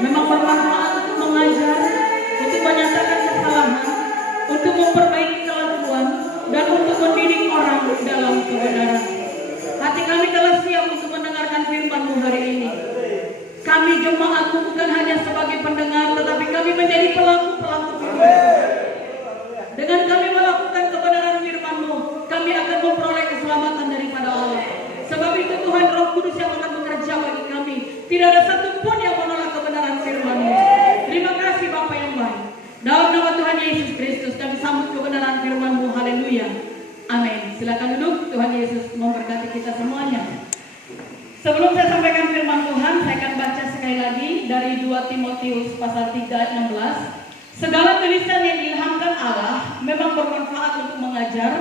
memang bermanfaat untuk mengajar, untuk menyatakan kesalahan, untuk memperbaiki kelakuan, dan untuk mendidik orang dalam kebenaran. Hati kami telah siap untuk mendengarkan firman-Mu hari ini. Kami jemaat-Mu bukan hanya sebagai pendengar, tetapi kami menjadi pelaku-pelaku firman. Dengan kami melakukan kebenaran firman-Mu, kami akan memperoleh keselamatan daripada Allah. Sebab itu Tuhan Roh Kudus yang akan bekerja bagi kami. Tidak ada satupun yang menolak kebenaran firman-Mu. Terima kasih Bapa yang baik. Dalam nama Tuhan Yesus Kristus kami sambut kebenaran firman-Mu. Haleluya. Amin. Silakan duduk. Tuhan Yesus memberkati kita semuanya. Sebelum saya sampaikan firman Tuhan, saya akan baca sekali lagi dari 2 Timotius pasal 3 ayat 16. Segala tulisan yang diilhamkan Allah memang bermanfaat untuk mengajar,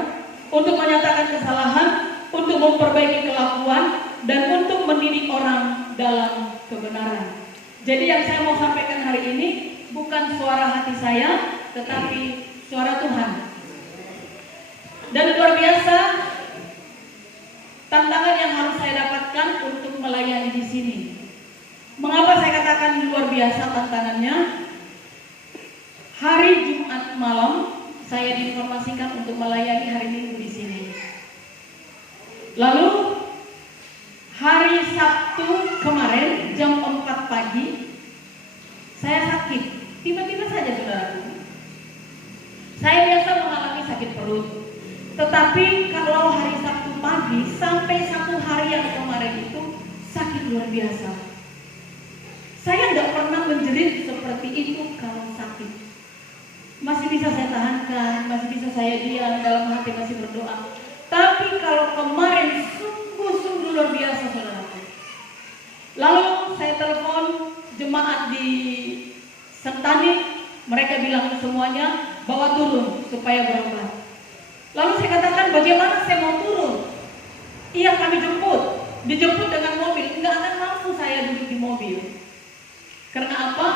untuk menyatakan kesalahan, untuk memperbaiki kelakuan, dan untuk mendidik orang dalam kebenaran. Jadi yang saya mau sampaikan hari ini bukan suara hati saya, tetapi suara Tuhan. Dan luar biasa tantangan yang harus saya dapatkan untuk melayani di sini. Mengapa saya katakan luar biasa tantangannya? Hari Jumat malam saya diinformasikan untuk melayani hari Minggu di sini. Lalu hari Sabtu kemarin jam 4 pagi saya sakit. Tiba-tiba saja saudaraku. Saya biasa mengalami sakit perut. Tetapi kalau hari Sabtu pagi sampai 1 hari yang kemarin itu sakit luar biasa. Saya tidak pernah menjerit seperti itu kalau sakit. Masih bisa saya tahankan, masih bisa saya diam, dalam hati masih berdoa. Tapi kalau kemarin sungguh-sungguh luar biasa saudaraku. Lalu saya telepon jemaat di Sentani, mereka bilang semuanya bawa turun supaya berobat. Lalu saya katakan bagaimana saya mau turun? Iya kami jemput, dijemput dengan mobil. Enggak akan mampu saya duduk di mobil. Karena apa?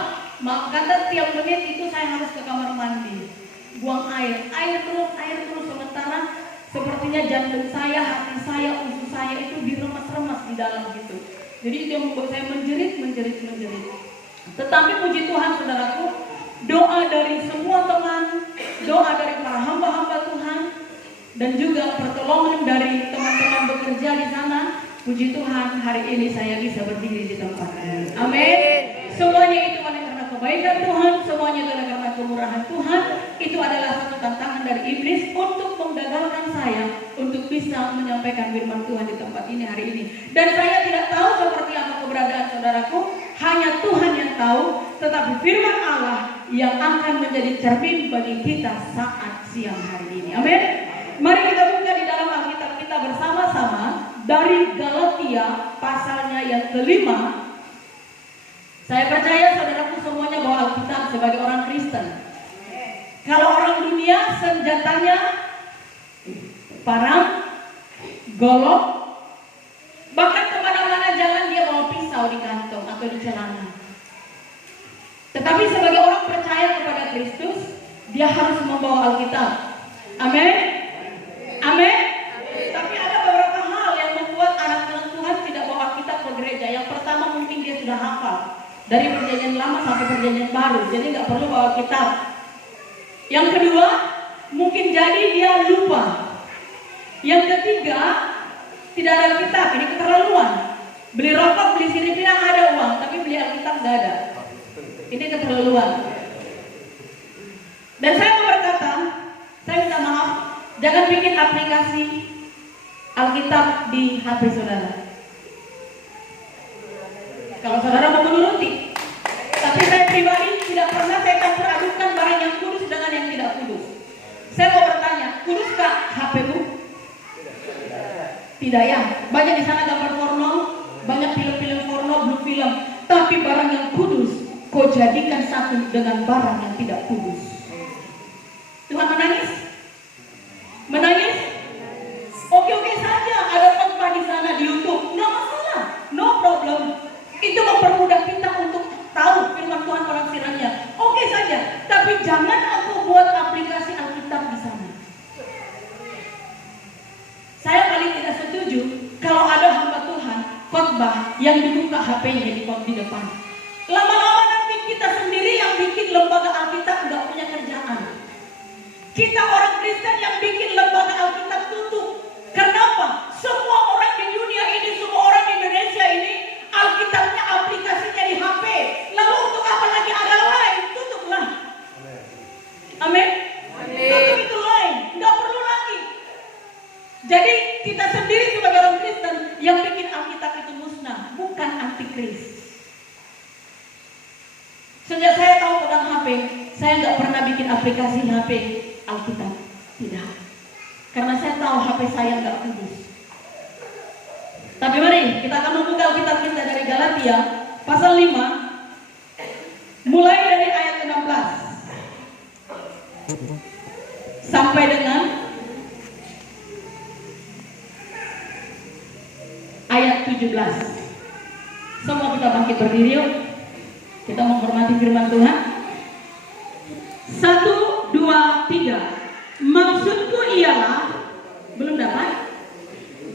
Kata tiap menit itu saya harus ke kamar mandi, buang air terus sementara sepertinya jantung saya, hati saya, usus saya itu diremas-remas di dalam gitu. Jadi itu yang membuat saya menjerit. Tetapi puji Tuhan saudaraku, doa dari semua teman, doa dari para hamba-hamba Tuhan, dan juga pertolongan dari teman-teman bekerja di sana, puji Tuhan hari ini saya bisa berdiri di tempat ini. Amin. Semuanya itu karena kebaikan Tuhan, semuanya adalah karena kemurahan Tuhan. Itu adalah satu tantangan dari iblis untuk menggagalkan saya untuk bisa menyampaikan firman Tuhan di tempat ini hari ini. Dan saya tidak tahu seperti apa keberadaan saudaraku, hanya Tuhan yang tahu. Tetapi firman Allah yang akan menjadi cermin bagi kita saat siang hari ini. Amin. Mari kita buka di dalam Alkitab kita bersama-sama dari Galatia pasalnya yang kelima. Saya percaya saudaraku semuanya bawa Alkitab sebagai orang Kristen. Kalau orang dunia senjatanya parang, golok, bahkan kemana-mana jalan dia bawa pisau di kantong atau di celana. Tetapi sebagai orang percaya kepada Kristus, dia harus membawa Alkitab. Amin. Amin. Tapi ada beberapa hal yang membuat anak-anak Tuhan tidak bawa Alkitab ke gereja. Yang pertama mungkin dia sudah hafal dari perjanjian lama sampai perjanjian baru, jadi nggak perlu bawa kitab. Yang kedua, mungkin jadi dia lupa. Yang ketiga, tidak ada Alkitab, ini keterlaluan. Beli rokok, beli sirip bilang ada uang, tapi beli Alkitab nggak ada. Ini keterlaluan. Dan saya mau berkata, saya minta maaf, jangan bikin aplikasi Alkitab di HP saudara. Kalau saudara mau menuruti. Tapi saya pribadi tidak pernah saya campur adukan barang yang kudus dengan yang tidak kudus. Saya mau bertanya, kuduskah HP-mu? Tidak ya. Banyak di sana gambar porno, banyak film-film porno, blue film. Tapi barang yang kudus, kau jadikan satu dengan barang yang tidak kudus. Tuhan menangis? Menangis? Oke-oke saja. Ada khotbah di sana di YouTube, nggak masalah, no problem. Itu mempermudah kita untuk tahu firman Tuhan penafsirannya. Oke saja, tapi jangan aku buat aplikasi Alkitab di sana. Saya paling tidak setuju kalau ada hamba Tuhan khotbah yang dibuka HP-nya di depan. Lama-lama Kita orang Kristen yang bikin lembaga Alkitab tutup. Kenapa? Semua orang di dunia ini, semua orang di Indonesia ini, Alkitabnya aplikasinya di HP. Lalu untuk apa lagi ada lain? Tutuplah. Amin. Tutup itu lain, nggak perlu lagi. Jadi kita sendiri sebagai orang Kristen yang bikin Alkitab itu musnah, bukan antikris. Sejak saya tahu pegang HP, saya nggak pernah bikin aplikasi HP Alkitab, tidak. Karena saya tahu HP saya nggak kudus. Tapi mari kita akan membuka Alkitab kita dari Galatia pasal 5, mulai dari ayat 16 sampai dengan ayat 17. Semua kita bangkit berdiri yuk. Kita menghormati firman Tuhan. 1, 2, 3. Maksudku ialah, belum dapat?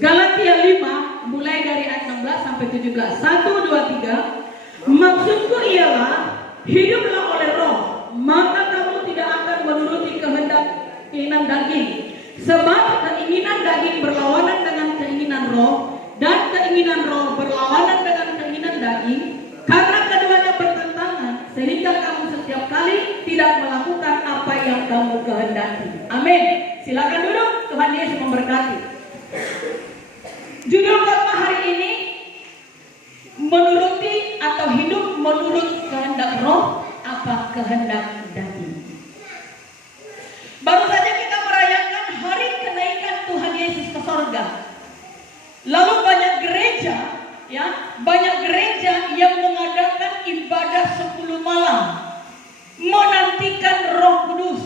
Galatia 5 mulai dari ayat 16 sampai 17. 1, 2, 3. Maksudku ialah, hiduplah oleh roh, maka kamu tidak akan menuruti kehendak keinginan daging. Sebab keinginan daging berlawanan dengan keinginan roh, dan keinginan roh berlawanan dengan keinginan daging. Karena keduanya bertentangan, sehingga kamu setiap kali tidak melakukan apa yang kamu kehendaki. Amin. Silakan duduk. Tuhan Yesus memberkati. Judul khotbah hari ini, menuruti atau hidup menurut kehendak roh apa kehendak daging. Baru saja kita merayakan hari kenaikan Tuhan Yesus ke sorga. Lalu banyak gereja, banyak gereja yang mengadakan ibadah 10 malam, menantikan Roh Kudus.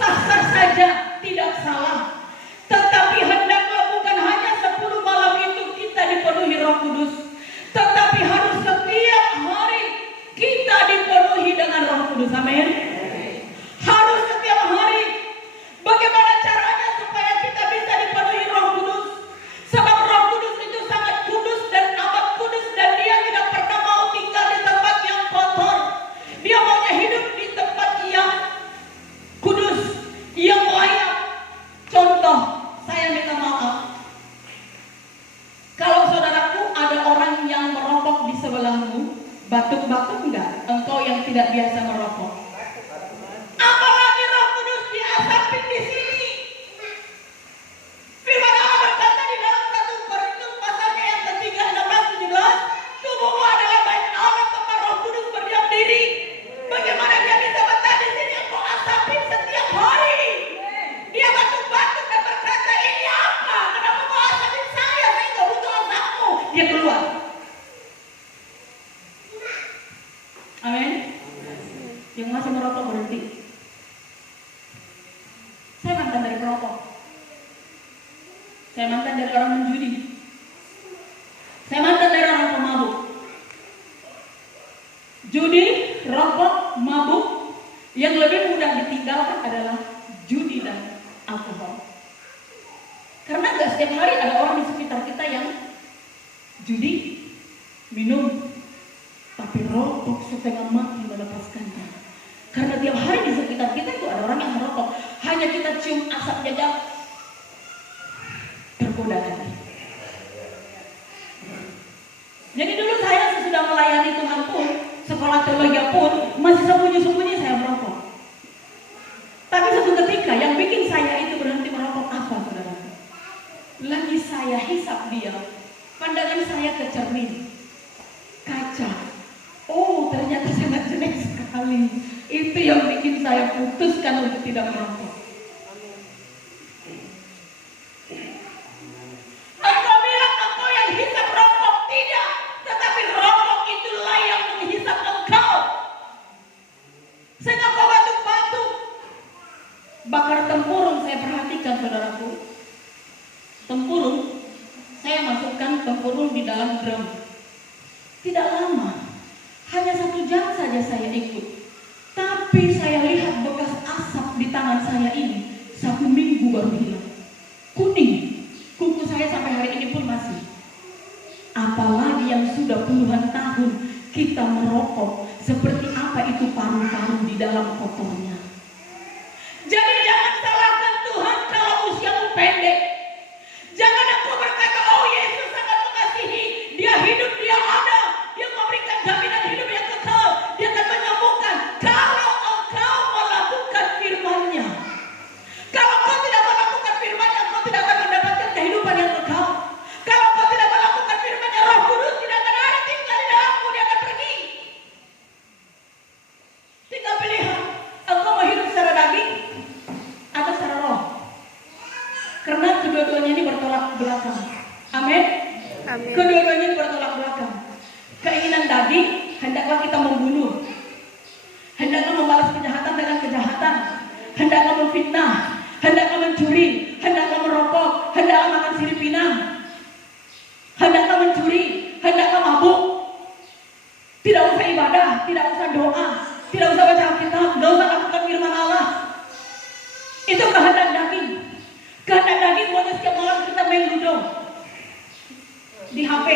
Sah-sah saja, tidak salah. Tetapi hendaklah bukan hanya 10 malam itu kita dipenuhi Roh Kudus, tetapi harus setiap hari kita dipenuhi dengan Roh Kudus. Amin. Harus setiap hari. Bagaimana caranya supaya kita bisa dipenuhi Roh Kudus? Sebab Roh Kudus itu sangat kudus dan amat kudus, dan dia tidak pernah mau tinggal di tempat yang kotor. Dia maunya hidup di tempat yang kudus, yang layak. Contoh, saya minta maaf. Kalau saudaraku ada orang yang merokok di sebelahmu, batuk-batuk enggak? Engkau yang tidak biasa merokok. Apalagi Roh Kudus diasapin di sini. Firman Allah berkata di dalam 1 Korintus pasalnya yang ketiga 16-17, tubuhmu adalah bait Allah tempat Roh Kudus berdiam diri. Bagaimana dia bisa betah di sini? Engkau asapin setiap hari. Dia batuk-batuk dan berkata, ini apa? Kenapa kau asapin saya? Saya nggak butuh asapmu. Dia keluar. Amin. Yang masih merokok berhenti. Saya mantan dari perokok. Saya mantan dari orang menjudi. Saya mantan dari orang pemabuk. Judi, rokok, mabuk, yang lebih mudah ditinggalkan adalah judi dan alkohol. Karena gak setiap hari ada orang di sekitar kita yang judi, minum, tapi rokok setengah mati melepaskannya. Karena tiap hari di sekitar kita itu ada orang yang merokok. Hanya kita cium asap jaga, tergoda lagi. Jadi dulu saya sesudah melayani Tuhan pun, sekolah teologi pun, masih sembunyi-sembunyi saya merokok. Tapi satu ketika yang bikin saya itu berhenti merokok apa, saudara? Lagi saya hisap dia, pandangan saya ke cermin kaca. Oh, ternyata sangat jelek sekali. Itu yang bikin saya putuskan untuk tidak merokok. Engkau bilang engkau yang hisap rokok, tidak. Tetapi rokok itulah yang menghisap engkau. Sehingga kau batuk-batuk. Bakar tempurung saya perhatikan, saudaraku. Tempurung, saya masukkan tempurung di dalam drum. Tidak lama, hanya 1 jam saja saya ikut. Tapi saya lihat bekas asap di tangan saya ini 1 minggu baru hilang. Kuning, kuku saya sampai hari ini pun masih. Apalagi yang sudah puluhan tahun kita merokok, seperti apa itu paru-paru di dalam kotornya. Jadi engkau membunuh, hendak engkau membalas kejahatan dengan kejahatan, hendak engkau memfitnah, hendak engkau mencuri, hendak engkau merokok, hendak engkau makan sirip pinang, hendak engkau mencuri, hendak engkau mabuk. Tidak usah ibadah, tidak usah doa, tidak usah baca Alkitab, tidak usah lakukan firman Allah. Itu kehendak daging. Kehendak daging buatnya setiap malam kita main ludo di HP.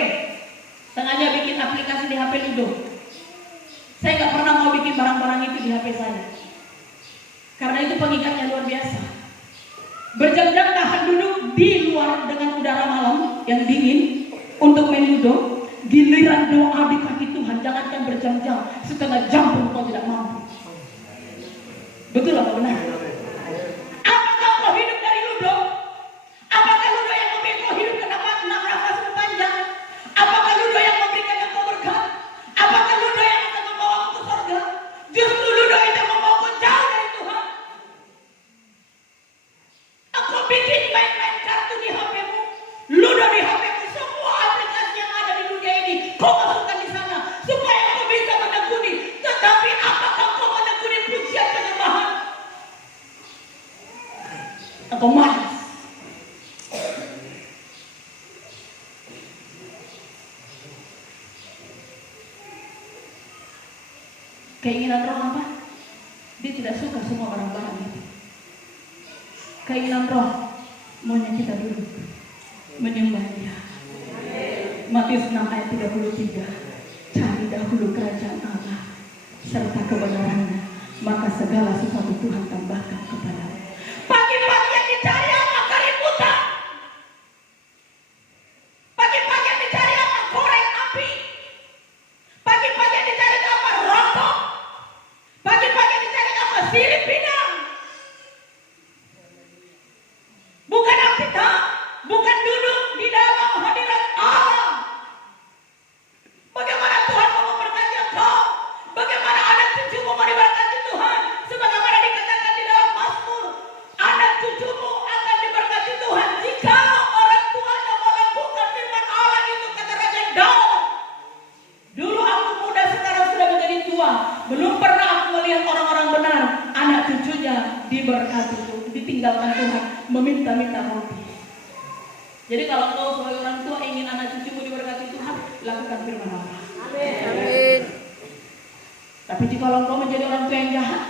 Sengaja bikin aplikasi di HP ludo. Saya nggak pernah mau bikin barang-barang itu di HP saya, karena itu pengikatnya luar biasa. Berjam-jam tahan duduk di luar dengan udara malam yang dingin untuk main ludo. Giliran doa di kaki Tuhan, jangankan berjam-jam, setengah jam pun kau tidak mampu. Betul apa benar? Apakah kau hidup dari ludo? Apakah ludo yang membuat kau hidup kenapa nafasmu panjang? Apakah ludo yang memberikan kau berkat? Apakah ludo yang akan membawa ke surga? Justru ludo itu membawa kau jauh dari Tuhan. Engkau bikin main-main kartu di HP-mu, ludo di HP-mu, semua aplikasi yang ada di dunia ini kau masukkan di sana supaya kau bisa menekuni. Tetapi apakah kau menekuni pujian penyembahan? Engkau malas. Keinginan roh apa? Dia tidak suka semua barang-barang itu. Keinginan roh maunya kita duduk menyembah Dia. Matius 6 ayat 33. Cari dahulu kerajaan Allah serta kebenarannya, maka segala sesuatu Tuhan tambahkan kepadamu. Pagi-pagi yang dicari apa? Keributan. Pagi-pagi yang dicari apa? Korek api. Pagi-pagi yang dicari apa? Rokok. Pagi-pagi yang dicari apa? Sirip pinang. Bukan Alkitab, bukan duduk di dalam hadirat Allah. Bagaimana Tuhan mau memberkati engkau? Bagaimana anak cucumu mau diberkati Tuhan? Sebagaimana dikatakan di dalam Mazmur, anak cucumu akan diberkati Tuhan jika orang tuanya melakukan firman Allah itu, kata Raja Daud. Dulu aku muda, sekarang sudah menjadi tua. Belum pernah aku melihat orang-orang benar anak cucunya diberkati, ditinggalkan Tuhan, meminta-minta roti. Jadi kalau kau sebagai orang tua ingin anak cucumu diberkati Tuhan, lakukan firman Allah. Amin. Tapi jika kau menjadi orang tua yang jahat,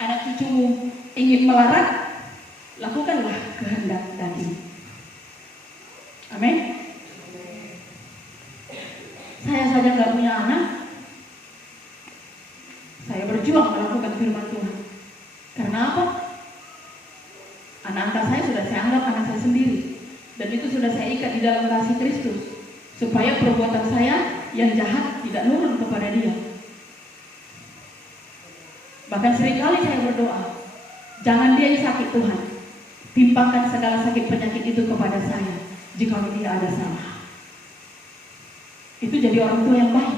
anak cucumu ingin melarat, lakukanlah kehendak daging. Amin. Saya saja nggak punya anak, saya berjuang melakukan firman Tuhan. Karena apa? Anak-anak saya sudah saya anggap anak saya sendiri, dan itu sudah saya ikat di dalam kasih Kristus, supaya perbuatan saya yang jahat tidak nurun kepada dia. Bahkan seringkali saya berdoa, jangan dia yang sakit Tuhan, timpakan segala sakit penyakit itu kepada saya, jika dia ada salah. Itu jadi orang tua yang baik.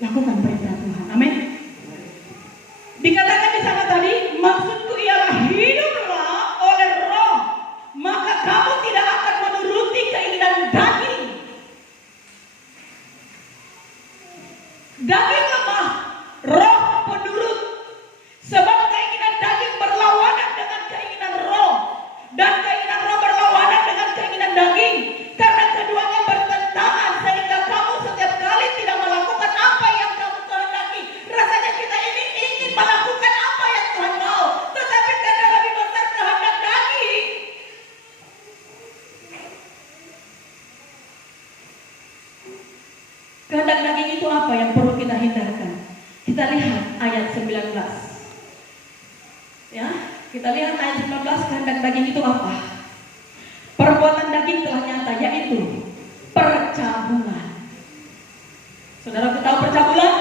Lakukan perintah Tuhan. Amin. Dikatakan di sana tadi, maksudku ialah hiduplah oleh roh, maka kamu tidak akan menuruti keinginan daging. Daging lemah, roh penurut. Sebab keinginan daging berlawanan dengan keinginan roh, dan keinginan roh berlawanan dengan keinginan daging. Karena keduanya bertentangan, sehingga kamu setiap kali tidak melakukan apa yang kamu kehendaki. Rasanya kita ini ingin melakukan apa yang Tuhan mau, tetapi karena lebih besar kehendak daging, kehendak daging itu apa yang perlu kita hindarkan? Kita lihat ayat 19. Ya, kita lihat ayat 19, kehendak daging itu apa? Perbuatan daging telah nyata, yaitu percabulan. Saudaraku tahu percabulan?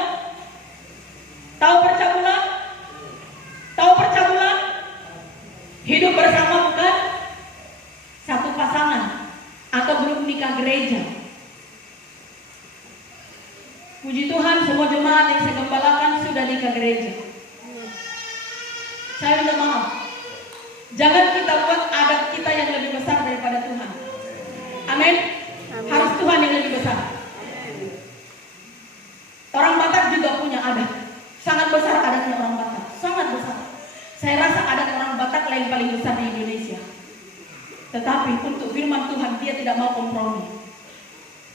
Tahu percabulan? Tahu percabulan? Hidup bersama bukan satu pasangan atau grup nikah gereja. Puji Tuhan, semua jemaat yang saya gembalakan sudah nikah gereja. Saya minta maaf, jangan kita buat adat kita yang lebih besar daripada Tuhan. Amin. Harus Tuhan yang lebih besar. adatnya orang Batak, sangat besar. Saya rasa adat orang Batak yang paling besar di Indonesia. Tetapi untuk firman Tuhan dia tidak mau kompromi.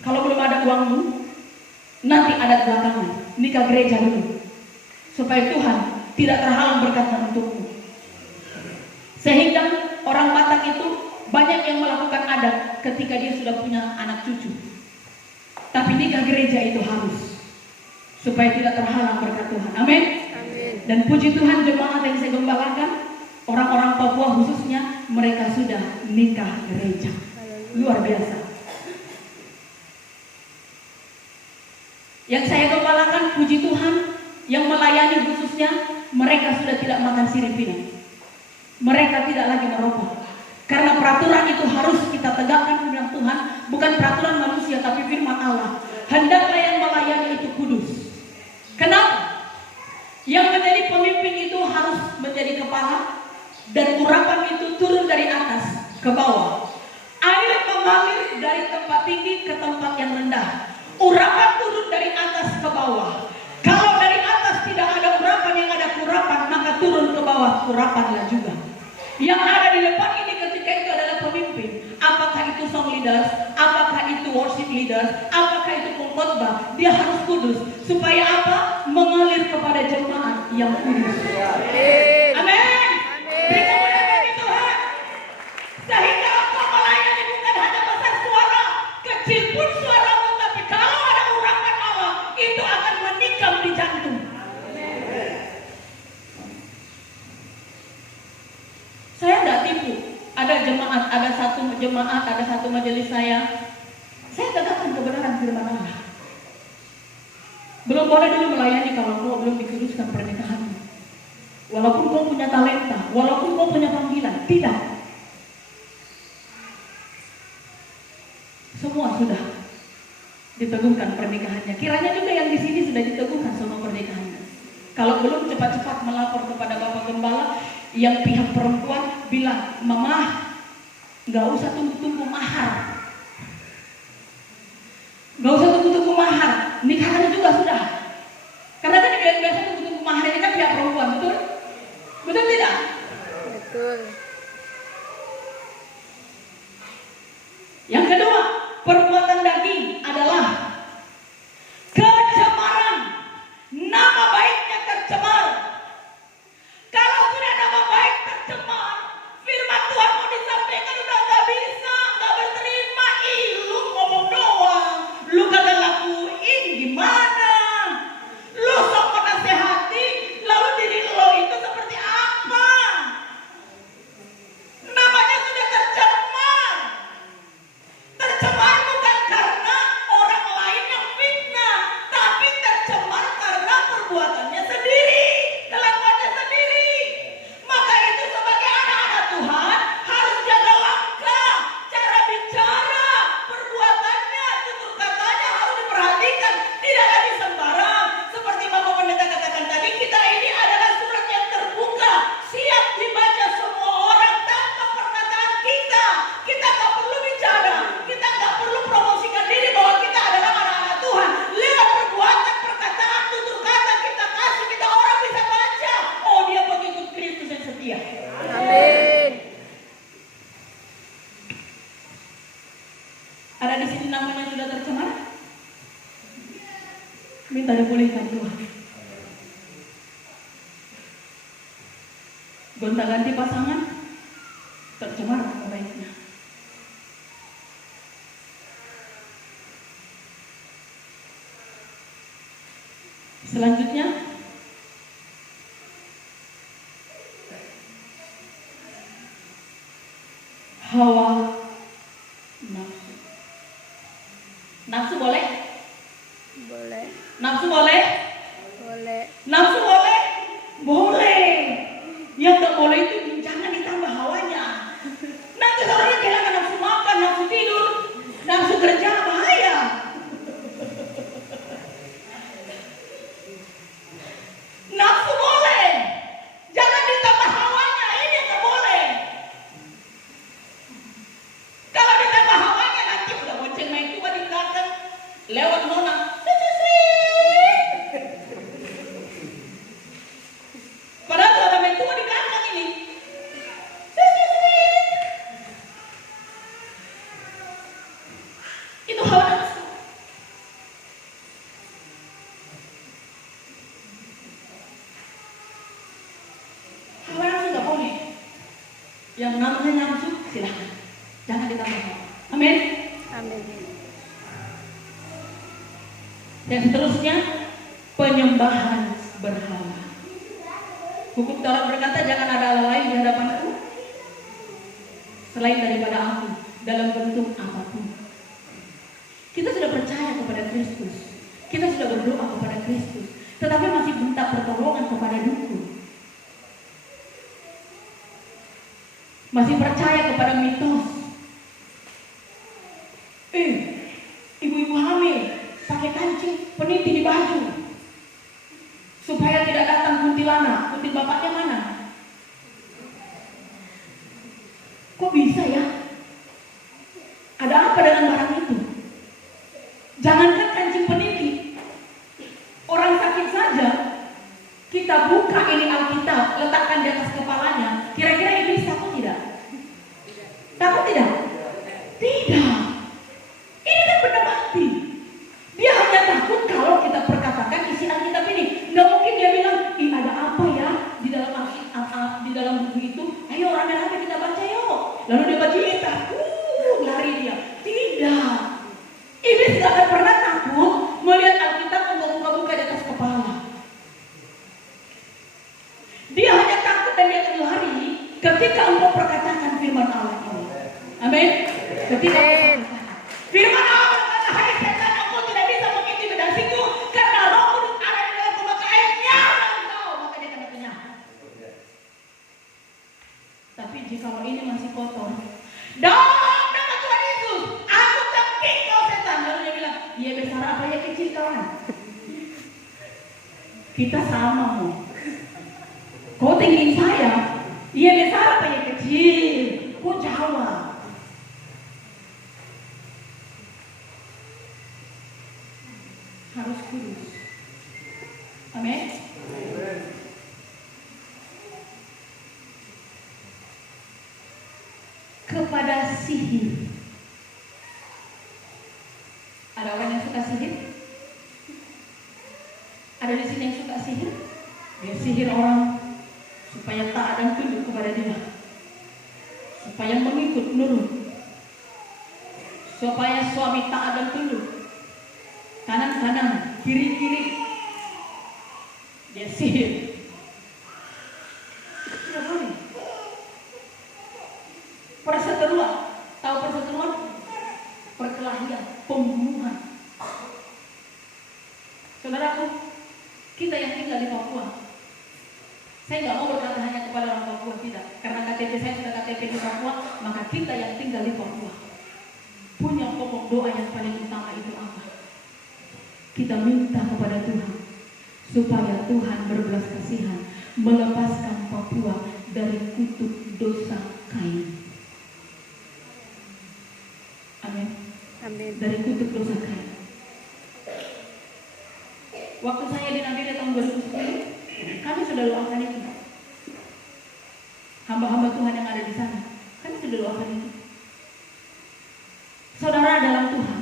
Kalau belum ada uangmu, nanti adat belakangan, nikah gereja dulu, supaya Tuhan tidak terhalang berkatnya untukmu. Sehingga orang Batak itu banyak yang melakukan adat ketika dia sudah punya anak cucu. Tapi nikah gereja itu harus, supaya tidak terhalang berkat Tuhan. Amin. Dan puji Tuhan, jemaat yang saya gembalakan, orang-orang Papua khususnya, mereka sudah nikah gereja. Luar biasa. Yang saya gembalakan, puji Tuhan, yang melayani khususnya, mereka sudah tidak makan sirip pinang. Mereka tidak lagi merokok. Karena peraturan itu harus kita tegakkan firman Tuhan, bukan peraturan manusia tapi firman Allah. Hendaklah yang melayani itu kudus. Kenapa? Yang menjadi pemimpin itu harus menjadi kepala, dan urapan itu turun dari atas ke bawah. Air mengalir dari tempat tinggi ke tempat yang rendah. Urapan turun dari atas ke bawah. Kalau dari atas tidak ada urapan, yang ada urapan, maka turun ke bawah urapanlah juga. Yang ada di depan ini ketika itu adalah pemimpin. Apakah itu song leaders, apakah itu worship leaders, apakah itu pengkhotbah, dia harus kudus. Supaya apa? Mengalir kepada jemaat yang kudus. Amin. Beri kemuliaan bagi Tuhan. Sehingga engkau melayani bukan hanya besar suara, kecil pun suaramu, tapi kalau ada urapan Allah, itu akan menikam di jantung. Saya tidak tipu. Ada jemaat, ada satu majelis saya tegakkan kebenaran firman Allah. Belum boleh dulu melayani kalau kau belum dikuduskan pernikahanmu. Walaupun kau punya talenta, walaupun kau punya panggilan, tidak. Semua sudah diteguhkan pernikahannya. Kiranya juga yang di sini sudah diteguhkan semua pernikahannya. Kalau belum, cepat-cepat melapor kepada Bapak Gembala. Yang pihak perempuan bilang, Mama, nggak usah tunggu-tunggu mahar. Nggak usah tunggu-tunggu mahar, nikahannya juga sudah. Karena kan biasa tunggu-tunggu mahar ini kan pihak perempuan, betul? Betul tidak? Betul. Yang kedua, perbuatan daging adalah kecemaran. Nama baiknya tercemar. Kalau sudah nama baik tercemar, firman Tuhan mau disampaikan udah gak bisa, gak berterima. Lu ngomong doang, lu kagak lakuin, gimana? Lu sok menasehati, lalu diri lo itu seperti apa? Namanya sudah tercemar. Tercemar bukan karena orang lain yang fitnah, tapi tercemar karena perbuatannya sendiri, kelakuannya sendiri. Maka itu sebagai anak-anak Tuhan harus jaga langkah, cara bicara, perbuatannya, tutur katanya harus diperhatikan, tidak lagi sembarang. Seperti Bapak Pendeta katakan tadi, kita ini adalah surat yang terbuka, siap dibaca semua orang tanpa perkataan kita. Kita tak perlu bicara, kita tak perlu promosikan diri bahwa kita adalah anak-anak Tuhan. Lewat perbuatan, perkataan, tutur kata kita kasih, kita orang bisa baca. Oh, dia pengikut Kristus yang setia. Amin. Ada di sini namanya sudah tercemar? Minta dipulihkan Tuhan. Gonta-ganti pasangan, tercemar nama baiknya. Selanjutnya, hawa nafsu. Nafsu boleh? Boleh. Nafsu boleh? Boleh. Nafsu boleh? Boleh. Yang tak boleh itu jangan ditambah hawanya. Nanti saudara kehilangan nafsu makan, nafsu tidur, nafsu kerja, bahaya. Nafsu boleh, jangan ditambah hawanya. Ini yang tak boleh. Kalau ditambah hawanya nanti udah bonceng main tua di belakang, lewat nona. Yang namanya nafsu silahkan, jangan ditambah. Amin. Amin. Dan seterusnya penyembahan berhala. Hukum Taurat berkata jangan ada Allah lain di hadapanku selain daripada aku dalam bentuk apapun. Kita sudah percaya kepada Kristus, kita sudah berdoa kepada Kristus, tetapi masih minta pertolongan kepada dukun, masih percaya kepada mitos. Ibu-ibu hamil pakai kancing peniti di baju supaya tidak datang kuntilanak. Kuntil bapaknya mana? Kok bisa ya? Ada apa dengan barang itu? Jangankan kancing peniti, orang sakit saja kita buka ini Alkitab, letakkan di atas kepalanya, kira-kira iblis takut tidak? Takut tidak? Tidak. Ini kan benda mati. Dia hanya takut kalau kita perkatakan isi Alkitab ini. Nggak mungkin dia bilang, ih ada apa ya di dalam buku itu? Ayo rame-rame kita baca yuk. Lalu dia baca ini takut, lari dia. Tidak. Iblis tidak akan pernah takut melihat Alkitab membuka-buka di atas kepala. Dia hanya takut dan dia akan lari ketika engkau perkatakan firman Allah ini. Amin. Ketika firman Allah berkata, hai setan, aku tidak bisa mengintimidasiku karena Roh Kudus ada di dalamku, maka airnya engkau, maka dia akan kenyang. Tapi jika ini masih kotor, dalam nama Tuhan Yesus, aku tangkis kau setan. Lalu dia bilang, iya besar apa ya kecil kawan? Kita sama mu. Kau tinggi saya, iya besar apa ya kecil? Kau jawab. Harus kudus. Amin. Kepada sihir. Ada orang yang suka sihir? Ada di sini yang suka sihir? Dia sihir orang supaya taat dan tunduk kepada dia, supaya mengikut nurut, supaya suami taat dan tunduk, kanan-kanan, kiri-kiri. Dia sihir. Tidak boleh. Perseteruan, tahu perseteruan? Perkelahian, pembunuhan. Saudaraku, kita yang tinggal di Papua, saya nggak mau berkata hanya kepada orang Papua, tidak. Karena KTP saya sudah KTP di Papua, maka kita yang tinggal di Papua punya pokok doa yang paling utama itu apa? Kita minta kepada Tuhan supaya Tuhan berbelas kasihan melepaskan Papua dari kutuk dosa Kain. Amin. Amin. Dari kutuk dosa Kain. Waktu saya di Namibia tahun 2010, kami sudah doakan itu. Hamba-hamba Tuhan yang ada di sana, kami sudah doakan itu. Saudara dalam Tuhan,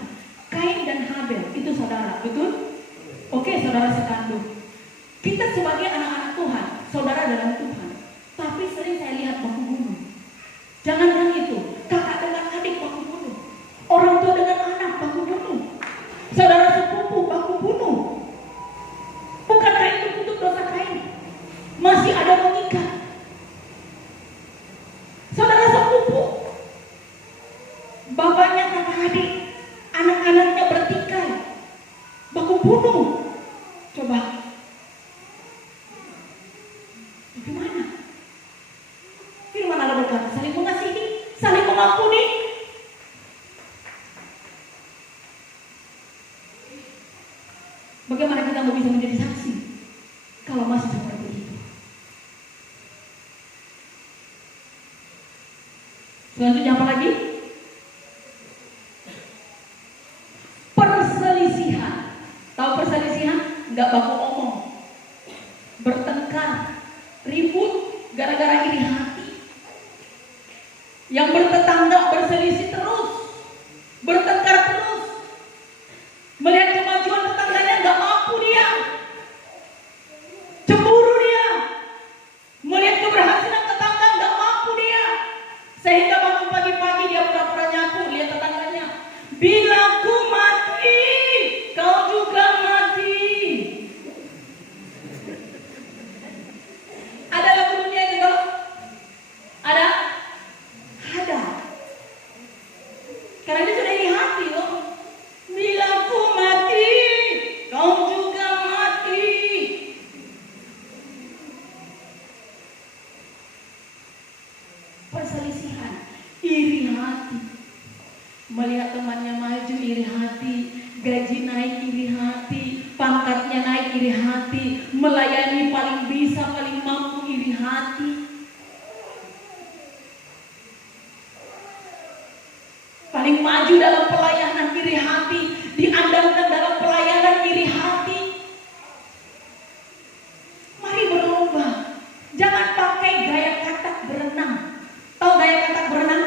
Kain dan Habel itu saudara, betul? Oke, saudara sekandung. Kita sebagai anak-anak Tuhan, saudara dalam Tuhan, tapi sering saya lihat baku bunuh. Jangankan itu, kakak dengan adik baku bunuh, orang tua dengan anak baku bunuh, saudara sepupu baku bunuh. Bukankah itu kutuk dosa Kain? Masih ada mengikat. Saudara sepupu, bapaknya kakak adik, anak-anaknya bertikai, baku bunuh. Coba, bagaimana? Firman Allah berkata, saling mengasihi, saling mengampuni. Bagaimana kita mau bisa menjadi saksi kalau masih seperti itu? Selanjutnya apa lagi? Perselisihan. Tahu perselisihan? Nggak baku omong, bertengkar, ribut gara-gara iri hati. Yang bertetangga berselisih terus, bertengkar terus. Melihat kemajuan tetangganya nggak mampu dia, cemburu dia. Melihat keberhasilan tetangga nggak mampu dia, yang iri hati, melayani paling bisa, paling mampu iri hati. Paling maju dalam pelayanan iri hati, diandalkan dalam pelayanan iri hati. Mari berubah. Jangan pakai gaya katak berenang. Tahu gaya katak berenang?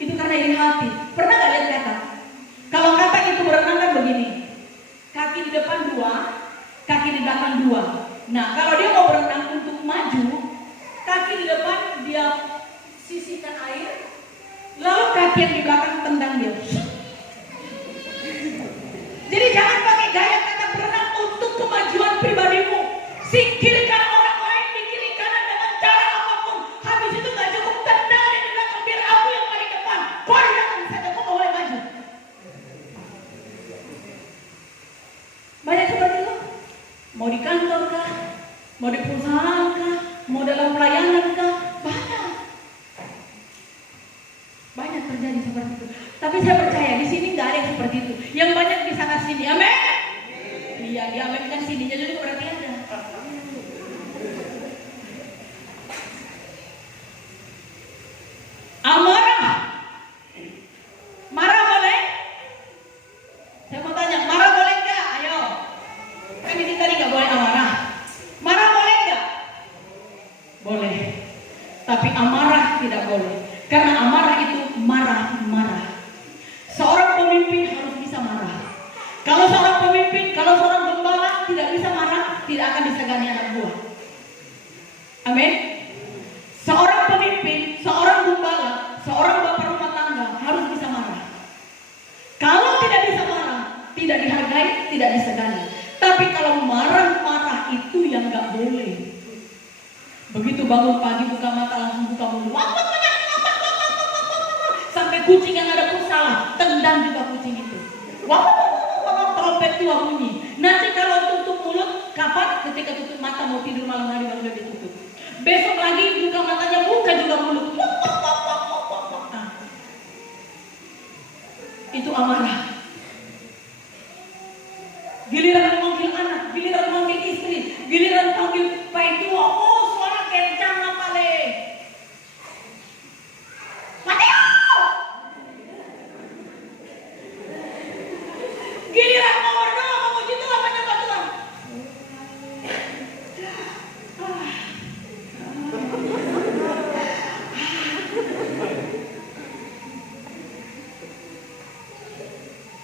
Itu karena iri hati. Pernah gak lihat katak? Kalau katak itu berenang kan begini. Kaki di depan 2, kaki di belakang 2. Nah, kalau dia mau berenang untuk maju, kaki di depan dia sisihkan air, lalu kaki yang di belakang tendang dia. Jadi jangan pakai gaya katak berenang untuk kemajuan pribadimu. Singkirkan orang lain di kiri kanan dengan cara apapun. Habis itu gak cukup, tendang dia di belakang, biar aku yang paling depan. Kau di belakang saja, kau gak boleh maju. Banyak seperti itu. Mau di kantor kah? Mau di perusahaan kah? Mau dalam pelayanan kah? Banyak terjadi seperti itu. Tapi saya percaya di sini nggak ada yang seperti itu. Yang banyak di sana sini, amin. Iya, di amin kan sininya juga berarti ada. Amarah, marah boleh? Saya mau tanya, marah boleh nggak? Ayo. Kan di sini tadi nggak boleh amarah. Marah boleh nggak? Boleh. Tapi amarah tidak boleh. Karena amarah itu marah-marah. Seorang pemimpin harus bisa marah. Kalau seorang pemimpin, kalau seorang gembala tidak bisa marah, tidak akan disegani anak buah. Amin. Seorang pemimpin, seorang gembala, seorang bapak rumah tangga harus bisa marah. Kalau tidak bisa marah, tidak dihargai, tidak disegani. Tapi kalau marah-marah itu yang nggak boleh. Begitu bangun pagi buka mata langsung buka mulut. Sampai kucing yang ada pun salah, tendang juga kucing itu. Trompet tua bunyi. Nanti kalau tutup mulut, kapan? Ketika tutup mata mau tidur malam hari baru dia ditutup. Besok lagi buka matanya, buka juga mulut. Itu amarah. Giliran memanggil anak, giliran memanggil istri, giliran panggil Pak tua, oh suara kencang apa le? Giliran mau berdoa, mau puji Tuhan, menyembah Tuhan.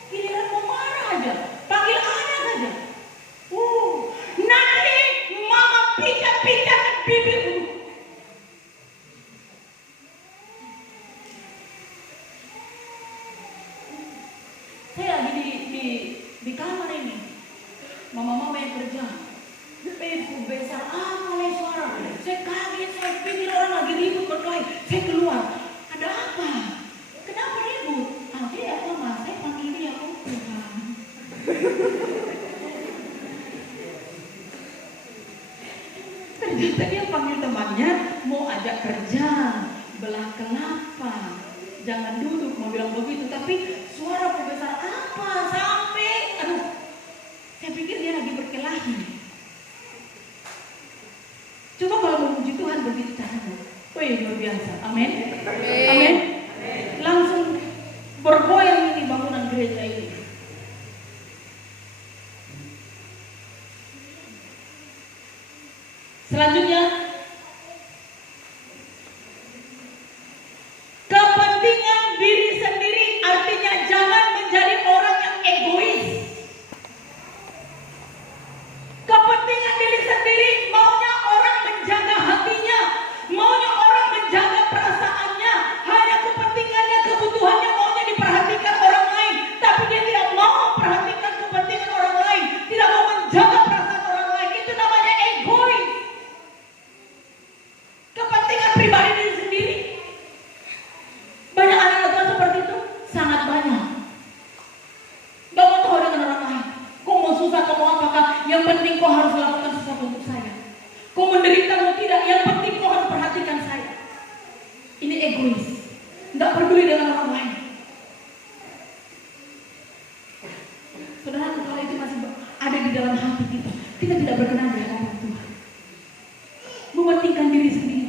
Giliran mau marah aja, panggil anak aja. Nanti mama pijat-pijat bibir. Saya lagi di kamar ini, mama-mama yang kerja, besar apa nih suara? Saya kaget, saya pikir orang lagi ribut berkelahi. Saya keluar, ada apa? Kenapa ribut? Ada ya mama, saya panggil dia Tuhan. Ternyata dia panggil temannya mau ajak kerja, belah kelapa. Jangan duduk, mau bilang begitu, tapi suara besar apa sampai, saya pikir dia lagi berkelahi. Coba kalau mau puji Tuhan begitu caranya, wih luar biasa, amin, amin. Langsung bergoyang ini bangunan gereja ini. Selanjutnya, kepentingan diri sendiri, artinya jangan menjadi orang yang egois. Kepentingan diri sendiri, maunya orang menjaga hatinya, maunya orang menjaga perasaannya, hanya kepentingannya, kebutuhannya, maunya diperhatikan orang lain, tapi dia tidak mau memperhatikan kepentingan orang lain, tidak mau menjaga perasaan orang lain. Itu namanya egois. Kepentingan pribadi diri sendiri. Banyak anak-anak Tuhan seperti itu, sangat banyak. Gak mau tahu dengan orang lain. Kau mau susah, kau mau apakah? Yang penting kau harus lakukan sesuatu untuk saya. Kau menderita mau tidak? Yang penting kau harus perhatikan saya. Ini egois. Gak peduli dengan orang lain. Saudara, kalau itu masih ada di dalam hati kita, kita tidak berkenan di hadapan Tuhan. Mementingkan diri sendiri.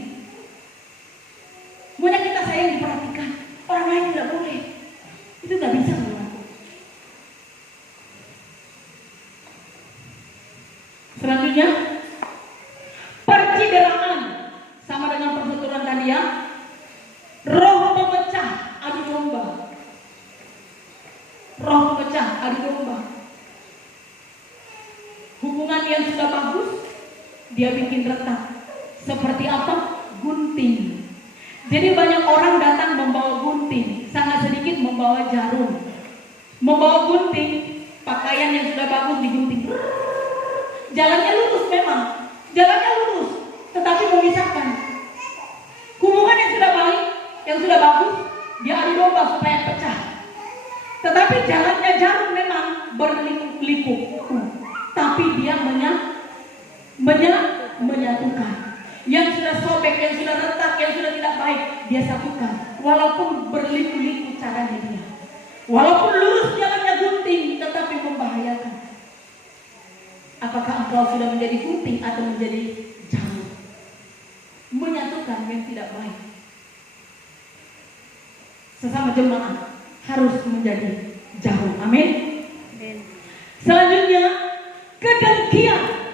Banyak kita sayang diperhatikan, orang lain tidak boleh. Itu nggak bisa saudaraku. Selanjutnya, percideraan sama dengan perseturuan tadi ya. Roh pemecah adu domba. Roh pemecah adu domba. Hubungan yang sudah bagus dia bikin retak. Seperti apa? Gunting. Jadi banyak orang datang membawa gunting, sangat sedikit membawa jarum. Membawa gunting, pakaian yang sudah bagus digunting. Jalannya lurus memang, jalannya lurus, tetapi memisahkan. Hubungan yang sudah baik, yang sudah bagus, dia adu domba supaya pecah. Tetapi jalannya jarum memang berliku-liku, tapi dia menyatukan. Yang sudah sobek, yang sudah retak, yang sudah tidak baik, dia satukan. Walaupun berliku-liku caranya dia, walaupun lurus jalannya gunting, tetapi membahayakan. Apakah engkau sudah menjadi gunting atau menjadi jarum? Menyatukan yang tidak baik. Sesama jemaat harus menjadi jarum. Amin. Selanjutnya, kedengkian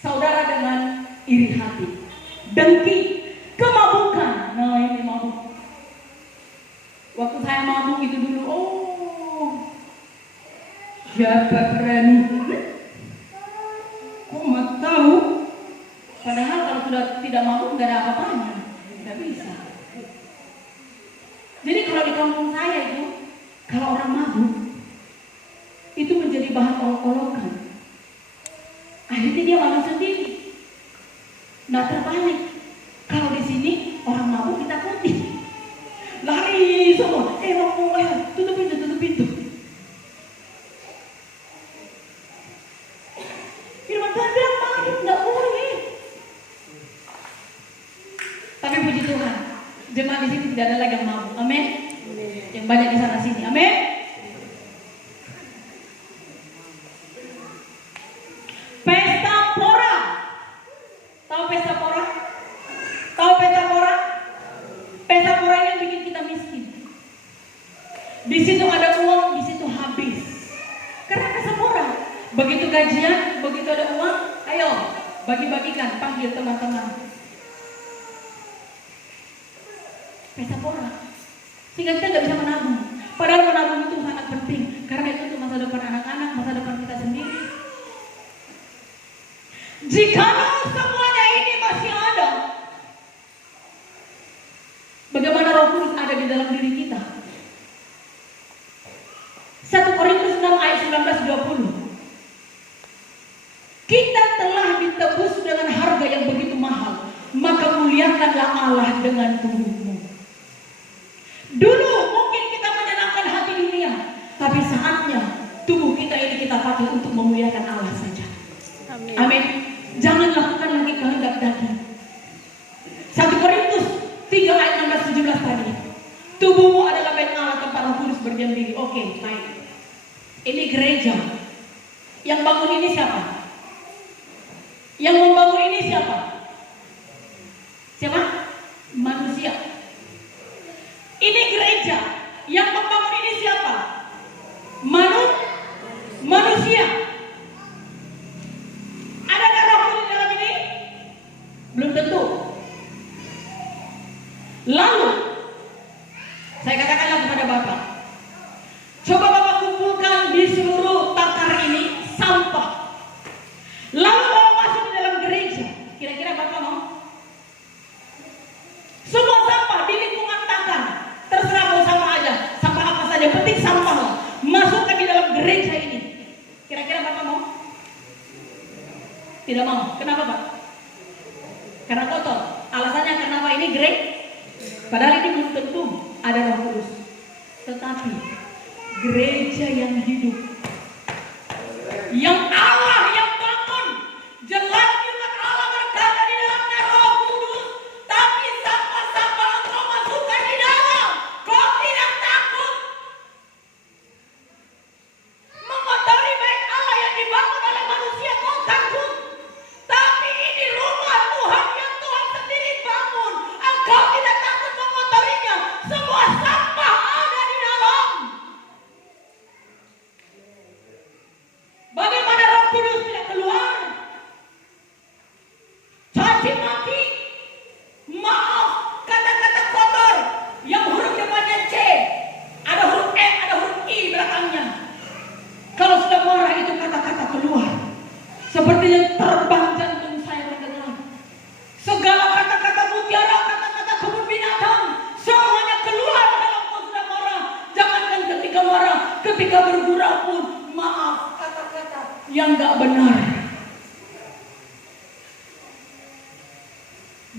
saudara dengan iri hati. Dengki, kemabukan. Nah, ini mabuk. Waktu saya mabuk itu dulu, siapa berani? Kok mau tahu? Padahal kalau sudah tidak mabuk nggak ada apa-apanya, nggak bisa. Jadi kalau di kampung saya itu, kalau orang mabuk itu menjadi bahan olok-olokan. Akhirnya dia malu sendiri. Nah terbalik, kalau di sini orang mabuk kita putih, lari semua. Tutup pintu. Firman Tuhan bilang mabuk nggak boleh. Tapi puji Tuhan, jemaat di sini tidak ada lagi yang mabuk. Amin. Yang banyak di sana sini. Amin. Pesta pora. Tahu pesta pora? Tahu pesta pora? Pesta pora yang bikin kita miskin. Di situ ada uang, di situ habis. Karena pesta pora. Begitu gajian, begitu ada uang, ayo bagi-bagikan, panggil teman-teman. Pesta pora. Sehingga kita nggak bisa menabung. Padahal menabung itu sangat penting. Karena itu untuk masa depan anak-anak, masa depan kita sendiri. Jikalau semuanya ini masih ada, bagaimana Roh Kudus ada di dalam diri kita? 1 Korintus 6 ayat 19-20. Kita telah ditebus dengan harga yang begitu mahal, maka muliakanlah Allah dengan tubuhmu. Dulu mungkin kita menyenangkan hati dunia, tapi saatnya tubuh kita ini kita pakai untuk memuliakan Allah saja. Amin. Amin. Jangan lakukan lagi kehendak daging. 1 Korintus 3 ayat 16-17 tadi. Tubuhmu adalah bait Allah, tempat Roh Kudus berdiam diri. Oke, baik. Ini gereja. Yang bangun ini siapa? Yang membangun ini siapa? Siapa? Manusia. Ini gereja. Yang membangun ini siapa? Manusia. Adakah Roh Kudus dalam ini? Belum tentu. Lalu saya katakanlah kepada Bapak, coba Bapak kumpulkan di seluruh takar ini sampah, lalu Bapak masuk di dalam gereja. Kira-kira Bapak mau? Semua sampah di lingkungan takar, terserah mau sampah aja, sampah apa saja, penting sampah lah, masukkan di dalam gereja ini. Kira-kira Bapak mau? Tidak mau. Kenapa Pak? Karena kotor. Alasannya kenapa ini gereja? Padahal ini belum tentu ada Roh Kudus. Tetapi gereja yang hidup, yang Allah yang bangun, jelas firman Allah berkata di dalamnya Roh Kudus. Tapi sampah-sampah engkau masukkan di dalam, kau tidak takut mengotori bait Allah yang dibangun oleh manusia. Kau takut Sepertinya terbang jantung saya mendengar. Segala kata-kata mutiara, kata-kata kebun binatang, semuanya keluar kalau kau sudah marah. Jangankan ketika marah, ketika bergurau pun, maaf, kata-kata yang gak benar.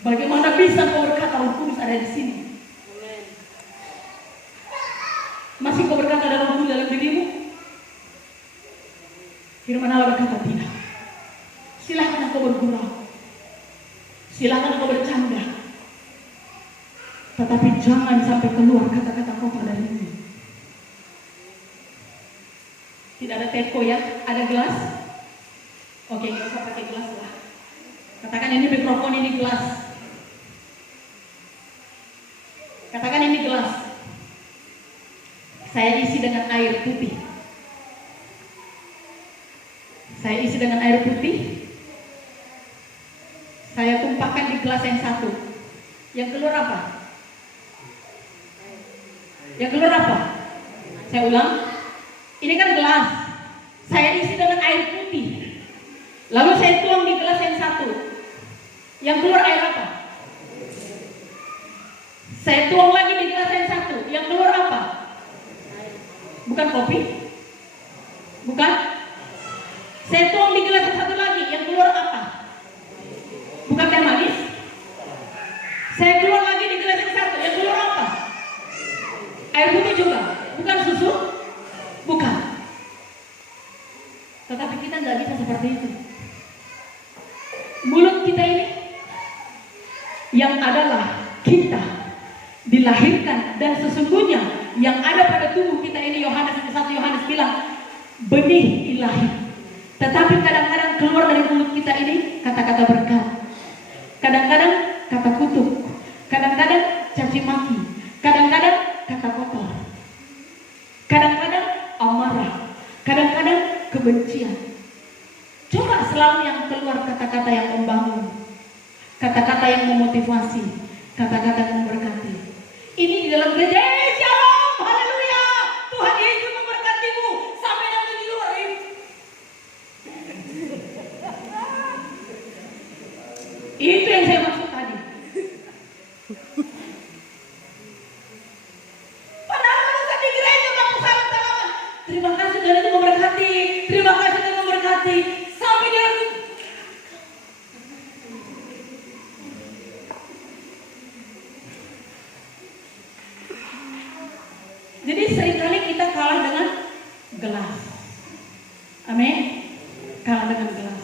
Bagaimana bisa kau berkata Roh Kudus ada di sini? Masih kau berkata ada Roh Kudus dalam dirimu? Firman Allah berkata tidak. Silahkan kau bergurau, silahkan kau bercanda, tetapi jangan sampai keluar kata-kata kotor dari ini. Tidak ada teko ya? Ada gelas? Oke, nggak usah pakai gelas lah. Katakan ini mikrofon, ini gelas. Katakan ini gelas. Saya isi dengan air putih. Saya isi dengan air putih. Saya tumpahkan di gelas yang satu. Yang keluar apa? Yang keluar apa? Saya ulang. Ini kan gelas. Saya isi dengan air putih. Lalu saya tuang di gelas yang satu. Yang keluar air apa? Saya tuang lagi di gelas yang satu. Yang keluar apa? Bukan kopi? Bukan? Saya tuang di gelas yang satu lagi. Yang keluar apa? Bukan teh manis? Saya keluar lagi di gelas yang satu. Yang keluar apa? Air putih juga? Bukan susu? Bukan. Tetapi kita nggak bisa seperti itu. Mulut kita ini yang adalah kita dilahirkan, dan sesungguhnya yang ada pada tubuh kita ini, Yohanes 1 Yohanes bilang benih ilahi. Tetapi kadang-kadang keluar dari mulut kita ini kata-kata berkat, kadang-kadang kata kutuk, kadang-kadang caci maki, kadang-kadang kata kotor, kadang-kadang amarah, kadang-kadang kebencian. Coba selalu yang keluar kata-kata yang membangun, kata-kata yang memotivasi, kata-kata yang memberkati. Ini di dalam gereja. Shalom, haleluya. Tuhan Yesus memberkatimu sampai nanti di luar. Itu yang saya maksud tadi. Padahal kita di gereja baku salam-salaman. Terima kasih Tuhan Yesus memberkati. Terima kasih Tuhan memberkati. Sampai dia jadi seringkali kita kalah dengan gelas. Amin. Kalah dengan gelas.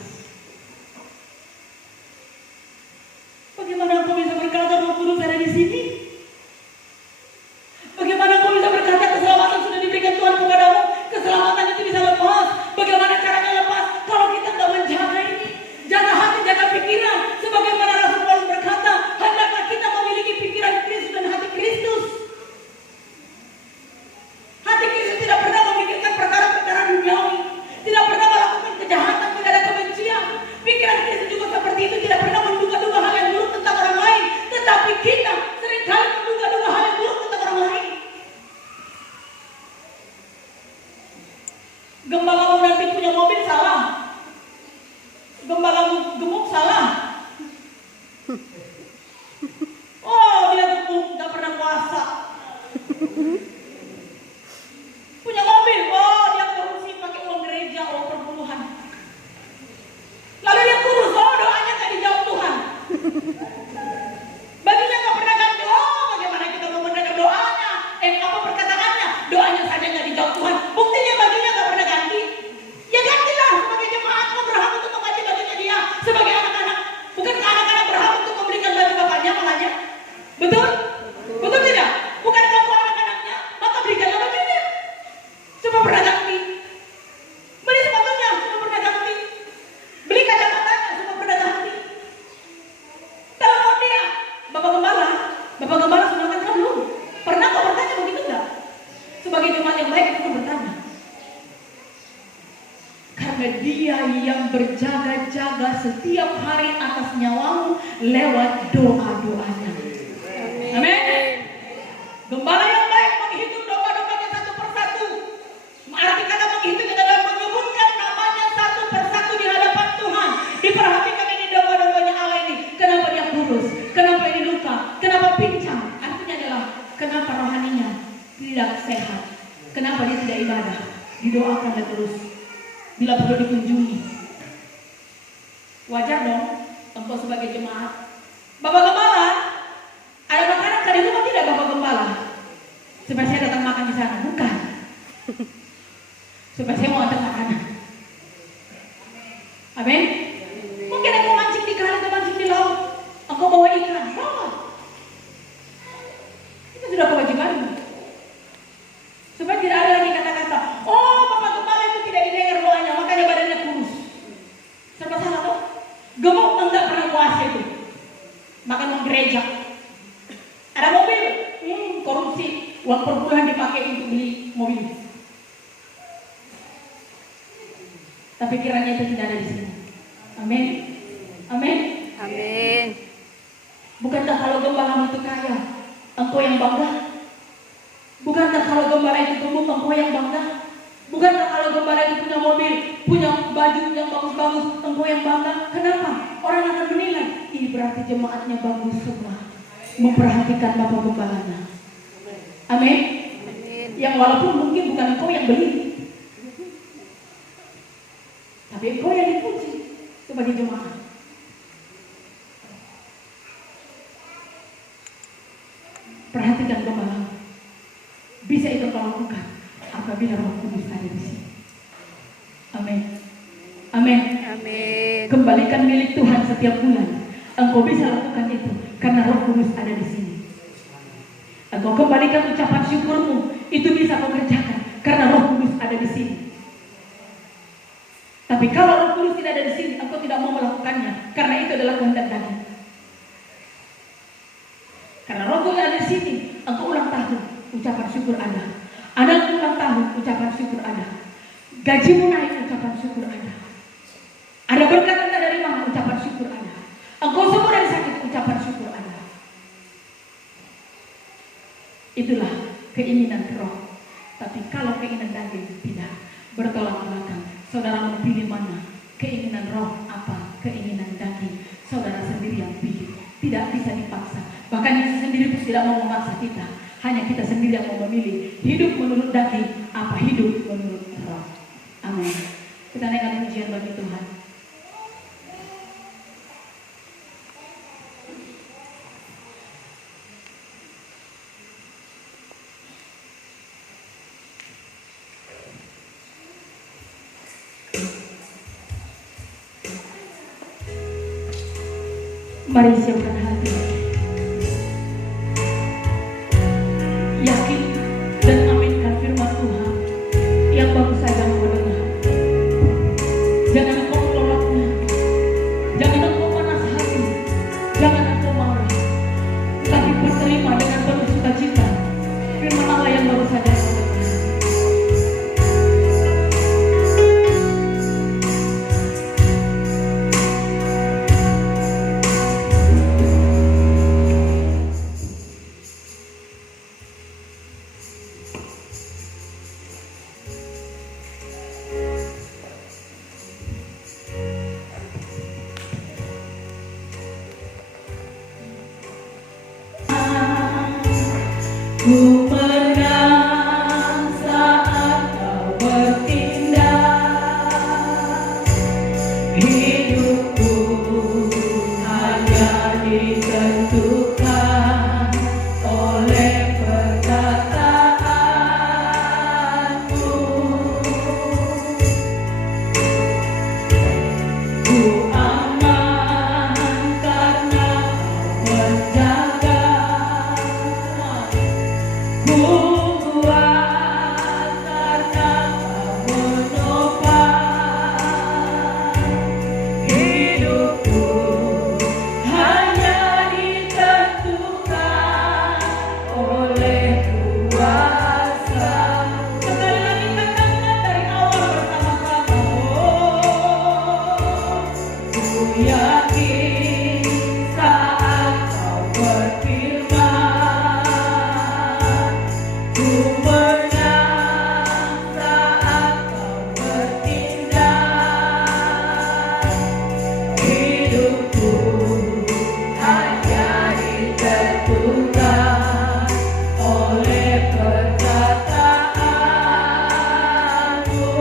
Bagaimana engkau bisa berkata Roh Kudus ada di sini? Bagaimana engkau bisa berkata keselamatan sudah diberikan Tuhan kepadamu? Keselamatan itu bisa lepas. Bagaimana caranya lepas? Kalau kita tidak menjaga ini, jaga hati, jaga pikiran. Sebagaimana Rasul Paulus berkata, hendaklah kita memiliki pikiran Kristus dan hati Kristus. Hati Kristus tidak pernah memikirkan perkara-perkara duniawi, tidak pernah melakukan kejahatan, tidak ada kebencian. Pikiran Kristus juga seperti itu, tidak pernah menduga-duga hal yang buruk tentang orang lain. Tetapi kita seringkali menduga-duga hal yang buruk tentang orang lain. Gembalamu nanti punya mobil salah, gembalamu gemuk salah. Oh, dia gemuk, gak pernah puasa. Punya mobil, oh dia korupsi pakai uang gereja, uang perpuluhan. Lalu dia kurus, oh doanya gak dijawab Tuhan. Baginya gak pernah ganti, oh bagaimana kita mau mendengar doanya? Apa perkataannya? Doanya saja gak dijawab Tuhan. Buktinya baginya gak pernah ganti. Ya gantilah, sebagai jemaat kau berhak untuk mengganti baginya dia. Sebagai anak-anak, bukankah anak-anak berhak untuk memberikan bagi bapaknya malahnya? Betul? Betul tidak? Bukankah kau anak-anaknya? Maka berikanlah baginya. Semua pernah ganti. Beli sepatunya, semua pernah ganti. Beli kacamatanya, semua pernah ganti. Telepon dia, Bapak Gembala sudah kan belum? Pernah kau bertanya begitu enggak? Sebagai jemaat yang baik, kita bertanya. Karena dia yang berjaga-jaga setiap hari atas nyawamu lewat doa-doanya. Amin. Gembala yang baik menghitung domba-dombanya satu persatu. Arti kata menghitung adalah menyebutkan namanya satu persatu di hadapan Tuhan. doakanlah terus. Bila perlu dikunjungi. Wajar dong, engkau sebagai jemaat. Bapak Gembala, ada makanan dari rumah tidak Bapak Gembala? Supaya saya datang makan di sana, bukan. Supaya saya mau antar makanan. Amin. Mungkin aku mancing di kali atau mancing di laut. Engkau bawa ikan, bawa. Itu sudah kewajibanmu. Supaya tidak ada lagi kata-kata, oh Bapak Gembala itu tidak didengar doanya, makanya badannya kurus. Serba salah toh? Gemuk enggak pernah puasa itu. Makan uang gereja. Ada mobil, korupsi. Uang per bulan dipakai untuk beli mobil. Tapi kiranya itu tidak ada di sini. Amin. Amin. Amin. Bukankah kalau gembala itu kaya, engkau yang bangga? Bukankah kalau gembala itu gemuk, engkau yang bangga? Bukankah kalau gembala itu punya mobil, punya baju yang bagus-bagus, engkau yang bangga? Kenapa? Orang akan menilai, ini berarti jemaatnya bagus semua. Memperhatikan bapak gembalanya. Amin. Amin. Yang walaupun mungkin bukan engkau yang beli, tapi engkau yang dipuji sebagai jemaat. Perhatikan gembala. Bisa itu kau lakukan apabila Roh Kudus ada di sini. Amin. Amin. Amin. Kembalikan milik Tuhan setiap bulan. Engkau bisa lakukan itu karena Roh Kudus ada di sini. Engkau kembalikan ucapan syukurmu, itu bisa kau kerjakan karena Roh Kudus ada di sini. Tapi kalau Roh Kudus tidak ada di sini, engkau tidak mau melakukannya karena itu adalah kehendak daging. Karena Roh Kudus ada di sini, engkau ulang tahun, ucapan syukur ada. Anak ulang tahun, ucapan syukur ada. Gajimu naik, ucapan syukur ada. Ada berkat entah dari mana, ucapan syukur ada. Engkau sembuh dari sakit, ucapan syukur ada. Itulah keinginan roh. Tapi kalau keinginan daging tidak, bertolak belakang. Saudara mau pilih mana? Keinginan roh apa? Keinginan daging. Saudara sendiri yang pilih. Tidak bisa dipaksa. Bahkan Yesus sendiri pun tidak mau memaksa kita. Hanya kita sendiri yang mau memilih. Hidup menurut daging, apa hidup menurut roh. Amin. Kita naikkan pujian bagi Tuhan. Mari siapkan hati, yakin dan aminkan firman Tuhan yang baru saja mendengar. Jangan engkau menolaknya, jangan engkau panas hati, jangan engkau marah, tapi berterima dengan penuh sukacita firman Allah yang baru saja mendengar. Ku menang saat kau bertindak, hidupku hanya ditentukan oleh perkataanmu. Ku aman karena kau menjaga. Yakin saat kau berfirman, ku menang saat kau bertindak, hidupku hanya ditentukan oleh perkataanmu.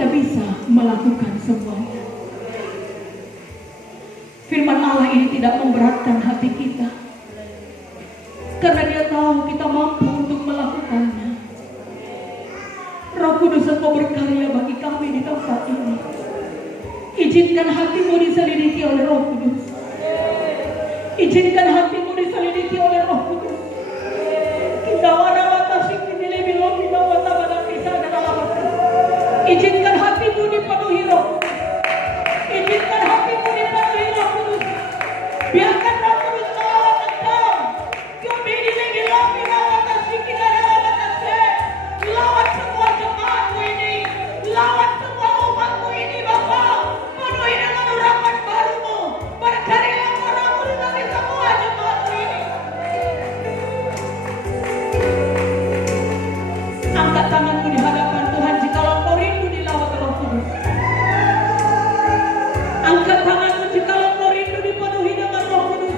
kita bisa melakukan semuanya. semua ini tidak memberatkan hati kita. Karena Dia tahu kita mampu untuk melakukannya. Roh Kudus, Engkau berkarya bagi kami di tempat ini. Izinkan hatimu diselidiki oleh Roh Kudus. Izinkan hatimu diselidiki oleh Roh Kudus. Kita wana batasi kini lebih lebih bawah tabah kisah dan alamat. Izinkan hatimu dipenuhi Roh Kudus. Izinkan hatimu dipenuhi Roh Kudus. Biarkan Roh Kudus melawat engkau. Kami ini lebih lebih bawah batasi kita dan alamat. Lawat semua jemaatmu ini. Lawat semua umatmu ini, Bapa. Penuhi dengan urapan barumu. Berkarilah Roh Kudus bagi semua jemaatmu ini. Angkat tanganmu di hadapan Tuhan jikalau kau rindu dilawat Roh Kudus. Angkat tanganmu jikalau kau rindu dipenuhi dengan Roh Kudus.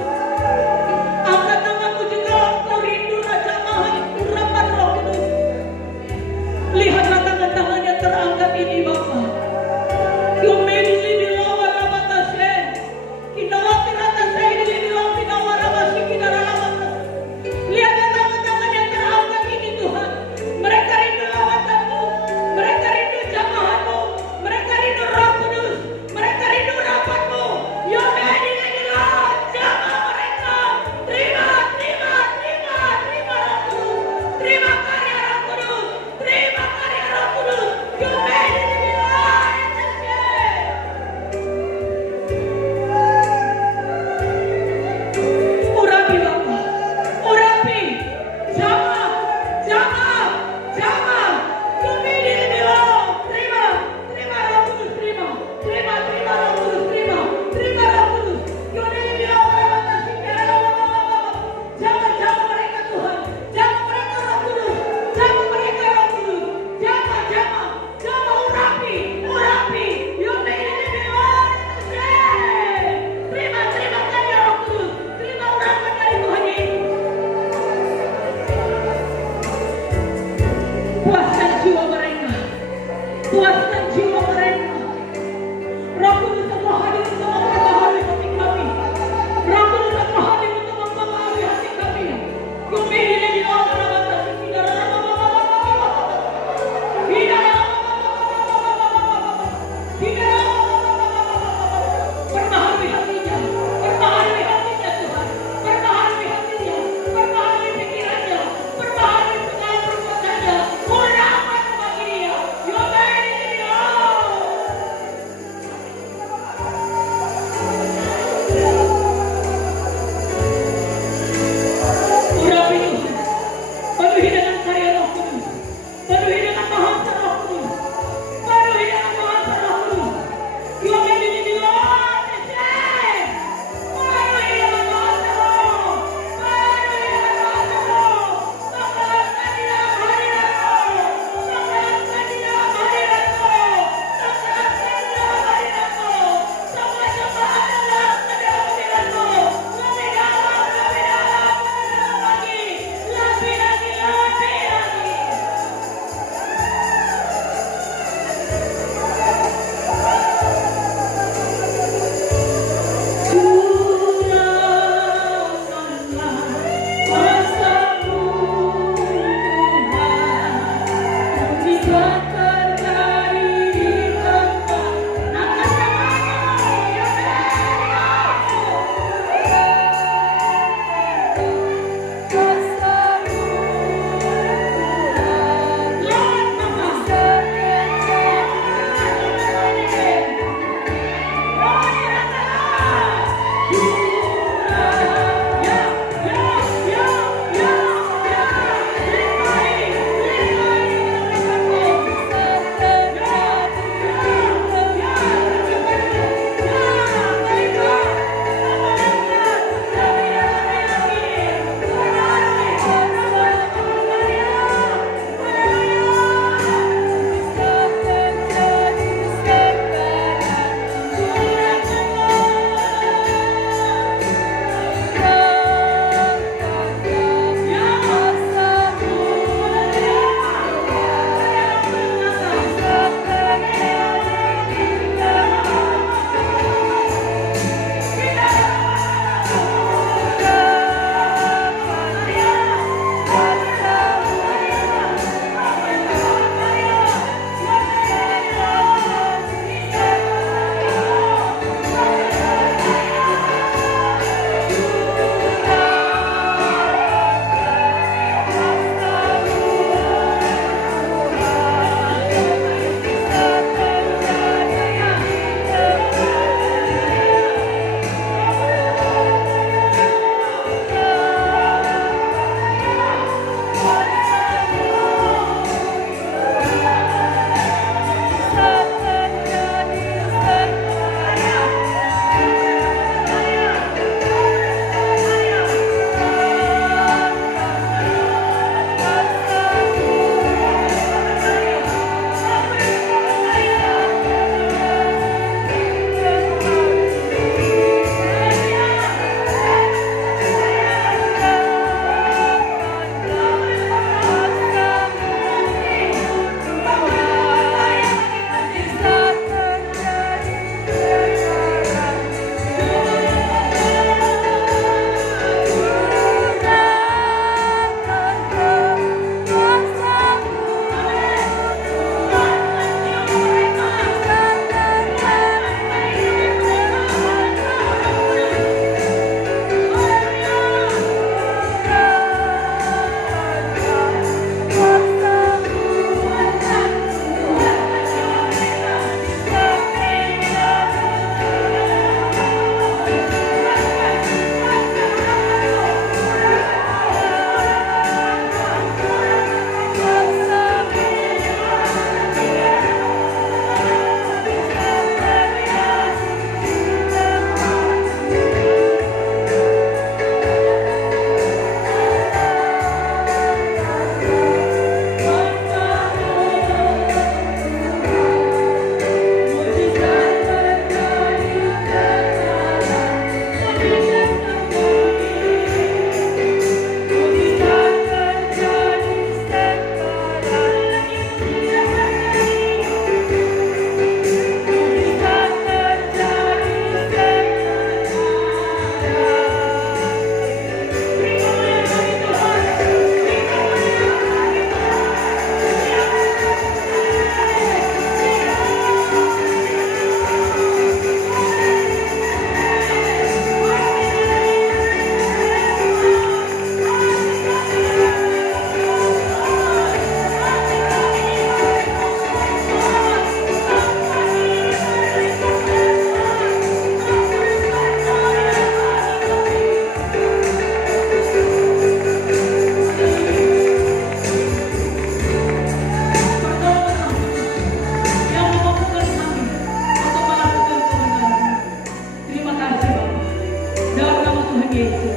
Yesus.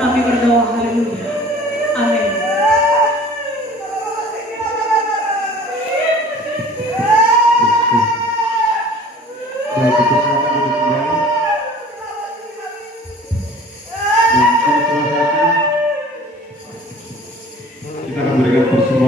Kami berdoa, haleluya. Amin. Baik, kita silakan duduk kembali. Dan pada suatu saat kita akan berikan persembahan.